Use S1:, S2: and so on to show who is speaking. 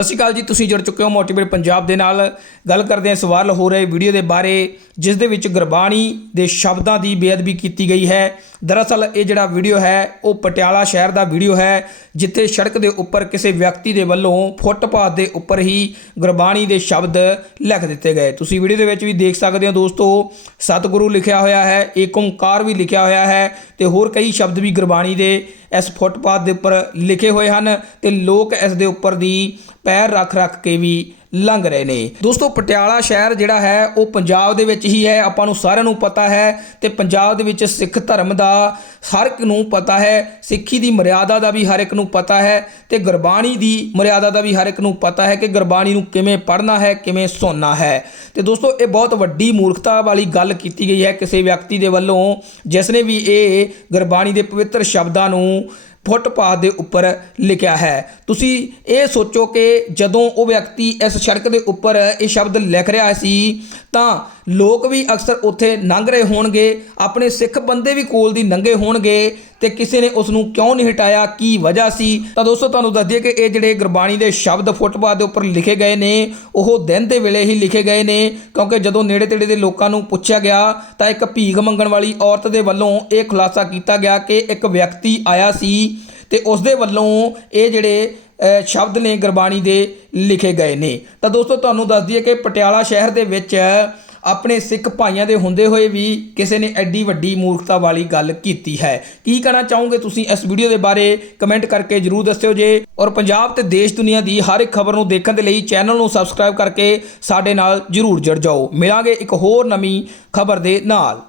S1: ਸਤਿ ਸ਼੍ਰੀ ਅਕਾਲ ਜੀ, ਤੁਸੀਂ ਜੁੜ ਚੁੱਕੇ ਹੋ ਮੋਟੀਵੇਟ ਪੰਜਾਬ ਦੇ ਨਾਲ। ਗੱਲ ਕਰਦੇ ਹਾਂ ਇਸ ਵਾਰ ਹੋ ਰਹੇ ਵੀਡੀਓ ਦੇ ਬਾਰੇ, ਜਿਸ ਦੇ ਵਿੱਚ ਗੁਰਬਾਣੀ ਦੇ ਸ਼ਬਦਾਂ ਦੀ ਬੇਅਦਬੀ ਕੀਤੀ ਗਈ ਹੈ। ਦਰਅਸਲ ਇਹ ਜਿਹੜਾ ਵੀਡੀਓ ਹੈ, ਉਹ ਪਟਿਆਲਾ ਸ਼ਹਿਰ ਦਾ ਵੀਡੀਓ ਹੈ, ਜਿੱਥੇ ਸੜਕ ਦੇ ਉੱਪਰ ਕਿਸੇ ਵਿਅਕਤੀ ਦੇ ਵੱਲੋਂ ਫੁੱਟਪਾਥ ਦੇ ਉੱਪਰ ਹੀ ਗੁਰਬਾਣੀ ਦੇ ਸ਼ਬਦ ਲਿਖ ਦਿੱਤੇ ਗਏ। ਤੁਸੀਂ ਵੀਡੀਓ ਦੇ ਵਿੱਚ ਵੀ ਦੇਖ ਸਕਦੇ ਹੋ ਦੋਸਤੋ, ਸਤਿਗੁਰੂ ਲਿਖਿਆ ਹੋਇਆ ਹੈ ਏਕ ਓੰਕਾਰ ਵੀ ਲਿਖਿਆ ਹੋਇਆ ਹੈ ਤੇ ਹੋਰ ਕਈ ਸ਼ਬਦ ਵੀ ਗੁਰਬਾਣੀ ਦੇ ਇਸ ਫੁੱਟਪਾਥ ਦੇ ਉੱਪਰ ਲਿਖੇ ਹੋਏ ਹਨ ਤੇ ਲੋਕ ਇਸ ਦੇ ਉੱਪਰ ਦੀ ਪੈਰ ਰੱਖ ਰੱਖ ਕੇ ਵੀ ਲੰਘ ਰਹੇ ਨੇ। ਦੋਸਤੋ, ਪਟਿਆਲਾ ਸ਼ਹਿਰ ਜਿਹੜਾ ਹੈ, ਉਹ ਪੰਜਾਬ ਦੇ ਵਿੱਚ ਹੀ ਹੈ। ਆਪਾਂ ਨੂੰ ਸਾਰਿਆਂ ਨੂੰ ਪਤਾ ਹੈ ਤੇ ਪੰਜਾਬ ਦੇ ਵਿੱਚ ਸਿੱਖ ਧਰਮ ਦਾ ਹਰ ਇੱਕ ਨੂੰ ਪਤਾ ਹੈ, ਸਿੱਖੀ ਦੀ ਮਰਿਆਦਾ ਦਾ ਵੀ ਹਰ ਇੱਕ ਨੂੰ ਪਤਾ ਹੈ ਤੇ ਗੁਰਬਾਣੀ ਦੀ ਮਰਿਆਦਾ ਦਾ ਵੀ ਹਰ ਇੱਕ ਨੂੰ ਪਤਾ ਹੈ ਕਿ ਗੁਰਬਾਣੀ ਨੂੰ ਕਿਵੇਂ ਪੜ੍ਹਨਾ ਹੈ, ਕਿਵੇਂ ਸੁਣਨਾ ਹੈ। ਤੇ ਦੋਸਤੋ, ਇਹ ਬਹੁਤ ਵੱਡੀ ਮੂਰਖਤਾ ਵਾਲੀ ਗੱਲ ਕੀਤੀ ਗਈ ਹੈ ਕਿਸੇ ਵਿਅਕਤੀ ਦੇ ਵੱਲੋਂ, ਜਿਸ ਨੇ ਵੀ ਇਹ ਗੁਰਬਾਣੀ ਦੇ ਪਵਿੱਤਰ ਸ਼ਬਦਾਂ ਨੂੰ ਫੁੱਟਪਾਥ ਦੇ ਉੱਪਰ ਲਿਖਿਆ ਹੈ। ਤੁਸੀਂ ਇਹ ਸੋਚੋ ਕਿ ਜਦੋਂ ਉਹ ਵਿਅਕਤੀ ਇਸ ਸੜਕ ਦੇ ਉੱਪਰ ਇਹ ਸ਼ਬਦ ਲਿਖ ਰਿਹਾ ਸੀ ਤਾਂ ਲੋਕ ਵੀ ਅਕਸਰ ਉੱਥੇ ਲੰਘ ਰਹੇ ਹੋਣਗੇ, ਆਪਣੇ ਸਿੱਖ ਬੰਦੇ ਵੀ ਕੋਲ ਦੀ ਲੰਘੇ ਹੋਣਗੇ ਤੇ ਕਿਸੇ ਨੇ ਉਸ ਨੂੰ ਕਿਉਂ ਨਹੀਂ ਹਟਾਇਆ, ਕੀ ਵਜ੍ਹਾ ਸੀ? ਤਾਂ ਦੋਸਤੋ, ਤੁਹਾਨੂੰ ਦੱਸ ਦਈਏ ਕਿ ਇਹ ਜਿਹੜੇ ਗੁਰਬਾਣੀ ਦੇ ਸ਼ਬਦ ਫੁੱਟਪਾਥ ਦੇ ਉੱਪਰ ਲਿਖੇ ਗਏ ਨੇ, ਉਹ ਦਿਨ ਦੇ ਵੇਲੇ ਹੀ ਲਿਖੇ ਗਏ ਨੇ, ਕਿਉਂਕਿ ਜਦੋਂ ਨੇੜੇ ਤੇੜੇ ਦੇ ਲੋਕਾਂ ਨੂੰ ਪੁੱਛਿਆ ਗਿਆ, ਤਾਂ ਇੱਕ ਭੀਖ ਮੰਗਣ ਵਾਲੀ ਔਰਤ ਦੇ ਵੱਲੋਂ ਇਹ ਖੁਲਾਸਾ ਕੀਤਾ ਗਿਆ ਕਿ ਇੱਕ ਵਿਅਕਤੀ ਆਇਆ ਸੀ ਤੇ ਉਸ ਦੇ ਵੱਲੋਂ ਇਹ ਜਿਹੜੇ ਸ਼ਬਦ ਨੇ ਗੁਰਬਾਣੀ ਦੇ ਲਿਖੇ ਗਏ ਨੇ। ਤਾਂ ਦੋਸਤੋ, ਤੁਹਾਨੂੰ ਦੱਸ ਦਈਏ ਕਿ ਪਟਿਆਲਾ ਸ਼ਹਿਰ ਦੇ ਵਿੱਚ ਆਪਣੇ ਸਿੱਖ ਭਾਈਆਂ ਦੇ ਹੁੰਦੇ ਹੋਏ ਵੀ ਕਿਸੇ ਨੇ ਐਡੀ ਵੱਡੀ ਮੂਰਖਤਾ ਵਾਲੀ ਗੱਲ ਕੀਤੀ ਹੈ। ਕੀ ਕਹਿਣਾ ਚਾਹੋਗੇ ਤੁਸੀਂ ਇਸ ਵੀਡੀਓ ਦੇ ਬਾਰੇ? ਕਮੈਂਟ ਕਰਕੇ ਜਰੂਰ ਦੱਸਿਓ ਜੇ। ਔਰ ਪੰਜਾਬ ਤੇ ਦੇਸ਼ ਦੁਨੀਆ ਦੀ ਹਰ ਇੱਕ ਖਬਰ ਨੂੰ ਦੇਖਣ ਦੇ ਲਈ ਚੈਨਲ ਨੂੰ ਸਬਸਕ੍ਰਾਈਬ ਕਰਕੇ ਸਾਡੇ ਨਾਲ ਜਰੂਰ ਜੁੜ ਜਾਓ। ਮਿਲਾਂਗੇ ਇੱਕ ਹੋਰ ਨਵੀਂ ਖਬਰ ਦੇ ਨਾਲ।